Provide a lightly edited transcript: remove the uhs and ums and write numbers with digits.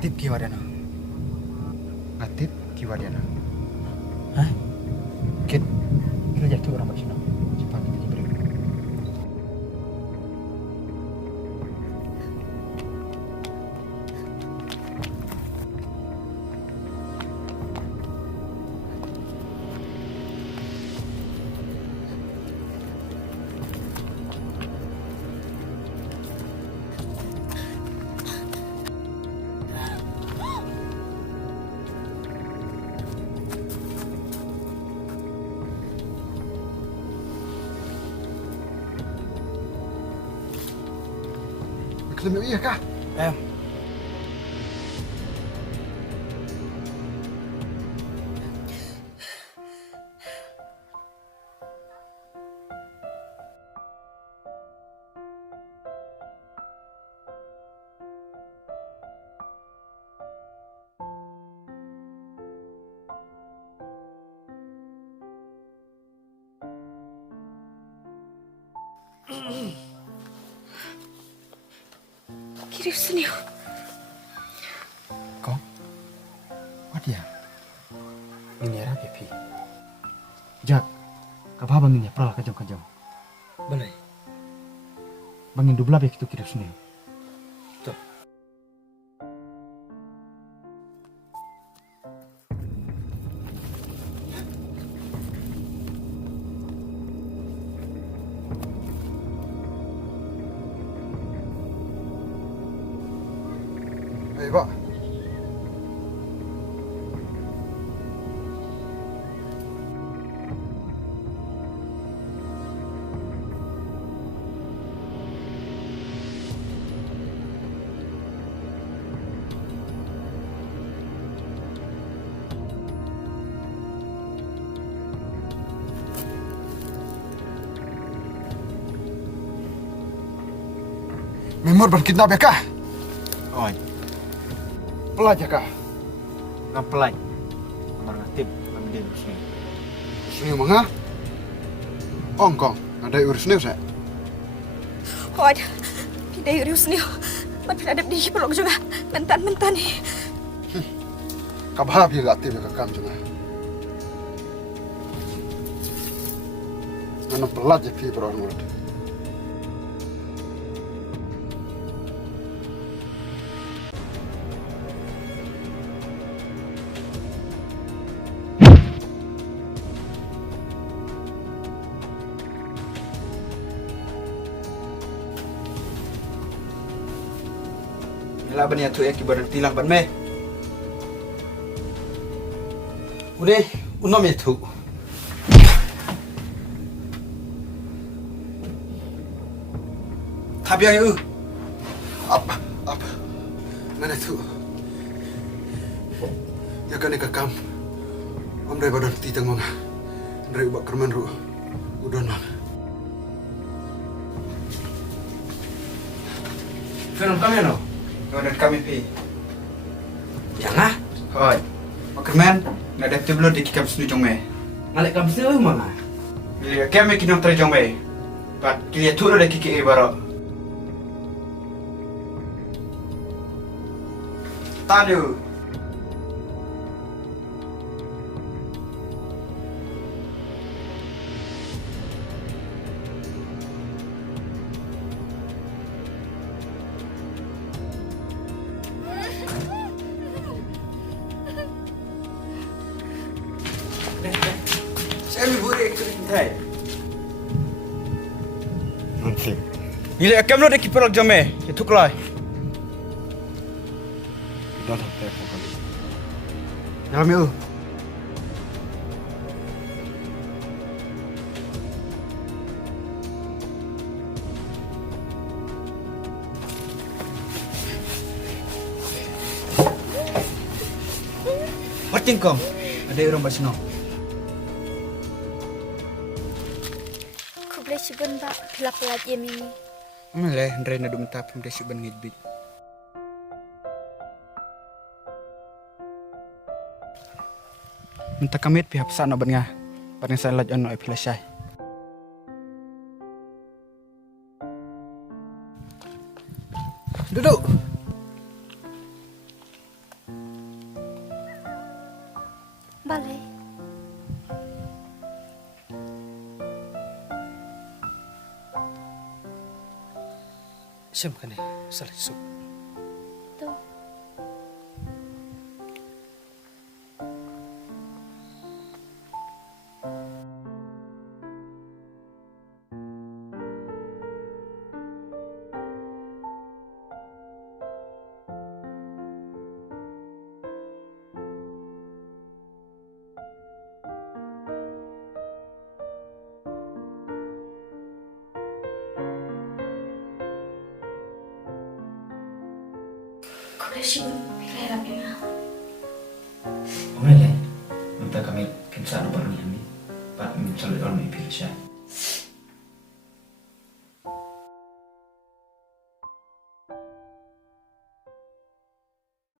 Tip kiwariana. Ngatip kiwariana. Hah? Kit, kita jatuh orang macam mana? Cepat kita jebret. Kelima iya kah? Kiri sini. Kau? What dia? Ini era Pepi. Jak, kapah bangin ya pernah kajam. Balai. Bangin dubla bek itu kiri sini. Tuh. Hei, Pak. Memor berkidnap ya kah? Oi. Pelajar kah? Ngampelai. Kamar ngatip kami dia sini. Sini manga? Ongkong, ada urus ni usah. Hoi. Kita yurius ni. Berpindah di pelok juga. Mentan ni. Kabah biar latih mereka kam cuma. Mana pelajar pi berorang murid. Ila bani atu ya kibaran tilang ban me. Udah, unom itu. Tapi yang Apa? Mana tu? Ya kan eka kam. Om dari badan titang manga. Dari ubak kerman ru. Udon mang. film kami no. Ada kami pi. Jangan. Hoi. Makerman, nggak ada teblo di kikam sini jong me. Ngalek kam sini mana? Lihat kami kinong teri jong me. Pat kilia turu de kiki baro. Tadu. Saya boleh kerja. Nanti. Nilai kamu ada kiper jom me. Itu kelai. Dah telepon kali. Ya Mil. Wating kom. Ada orang basno. Ku boleh siban ba pelak-pelak yang ini. Mele, Andre na dumita pun desi ban ngidbit. Minta kamit pihak sana ban nga. Parang sa lad ano ay pilasay. Duduk. Siam kan salah sup. Tu. Kau dah sibuk pilih rapi mah. Omele, minta kami kimsa no parmi ami. Pak min solo dormi pilih siya.